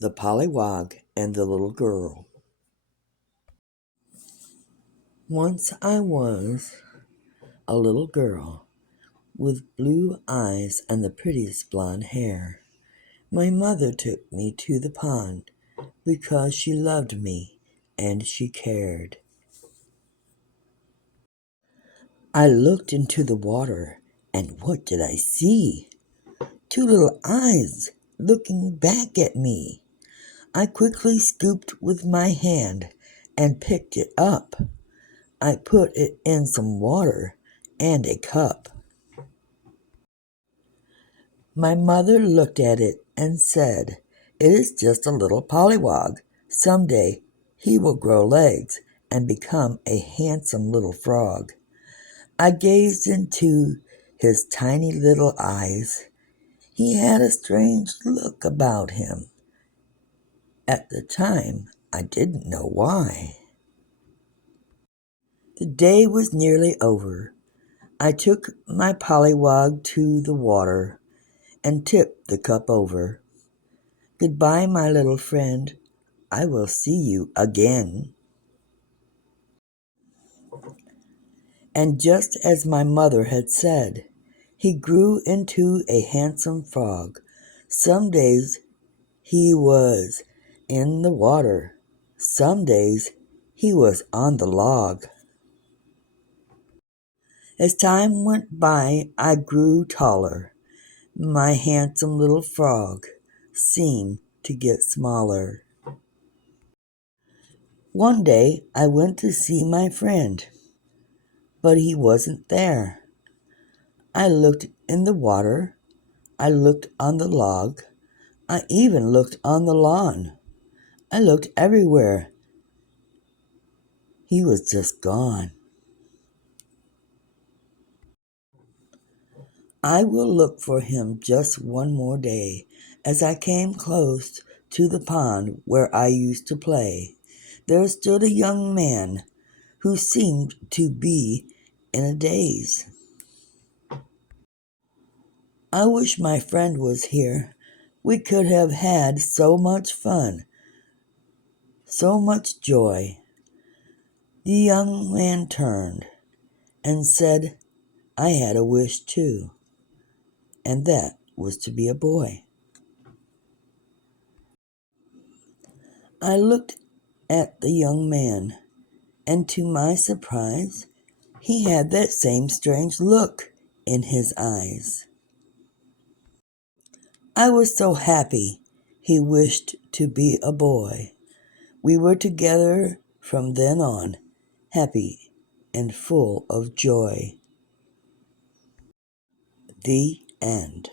The Polywog and the Little Girl. Once I was a little girl with blue eyes and the prettiest blonde hair. My mother took me to the pond because she loved me and she cared. I looked into the water, and what did I see? Two little eyes looking back at me. I quickly scooped with my hand and picked it up. I put it in some water and a cup. My mother looked at it and said, "It is just a little polywog. Someday he will grow legs and become a handsome little frog." I gazed into his tiny little eyes. He had a strange look about him. At the time, I didn't know why. The day was nearly over. I took my polywog to the water and tipped the cup over. "Goodbye, my little friend. I will see you again." And just as my mother had said, he grew into a handsome frog. Some days he was in the water. Some days he was on the log. As time went by, I grew taller. My handsome little frog seemed to get smaller. One day I went to see my friend, but he wasn't there. I looked in the water. I looked on the log. I even looked on the lawn. I looked everywhere. He was just gone. I will look for him just one more day. As I came close to the pond where I used to play, there stood a young man who seemed to be in a daze. I wish my friend was here. We could have had so much fun, so much joy. The young man turned and said, "I had a wish too, and that was to be a boy." I looked at the young man, and to my surprise, he had that same strange look in his eyes. I was so happy he wished to be a boy. We were together from then on, happy and full of joy. The end.